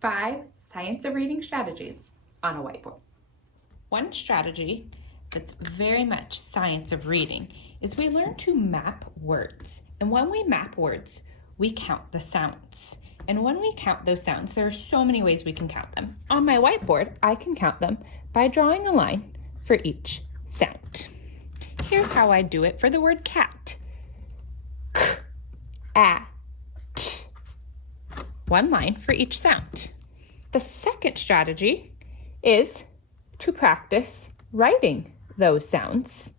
5 science of reading strategies on a whiteboard. One strategy that's very much science of reading is we learn to map words. And when we map words, we count the sounds. And when we count those sounds, there are so many ways we can count them. On my whiteboard, I can count them by drawing a line for each sound. Here's how I do it for the word cat. K, a, t. One line for each sound. The second strategy is to practice writing those sounds.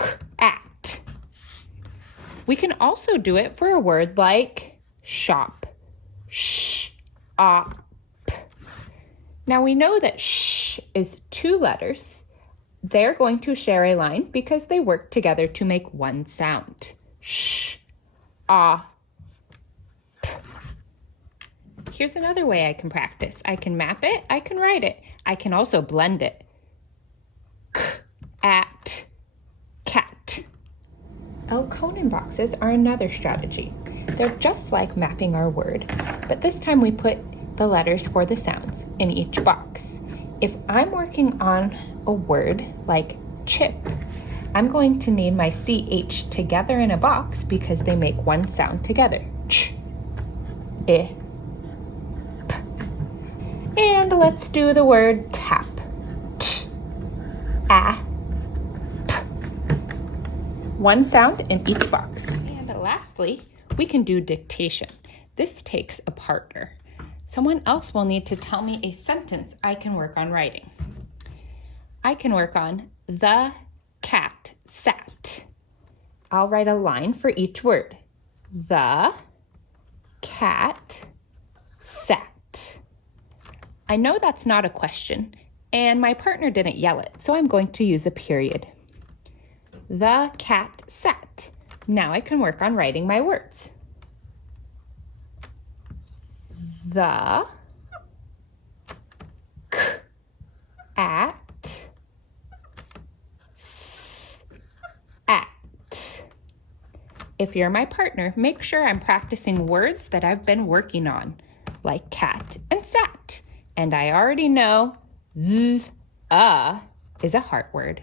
K, at. We can also do it for a word like shop. Sh, op. Now we know that sh is 2 letters. They're going to share a line because they work together to make one sound. Sh, ah. Here's another way I can practice. I can map it, I can write it. I can also blend it. K, at, cat. L-Conan boxes are another strategy. They're just like mapping our word, but this time we put the letters for the sounds in each box. If I'm working on a word like chip, I'm going to need my CH together in a box because they make one sound together. Ch, I, p. And let's do the word tap. T, a, p. One sound in each box. And lastly, we can do dictation. This takes a partner. Someone else will need to tell me a sentence I can work on writing. I can work on the cat sat. I'll write a line for each word. The cat sat. I know that's not a question, and my partner didn't yell it, so I'm going to use a period. The cat sat. Now I can work on writing my words. The k, at, s, at. If you're my partner, make sure I'm practicing words that I've been working on, like cat and sat. And I already know is a heart word.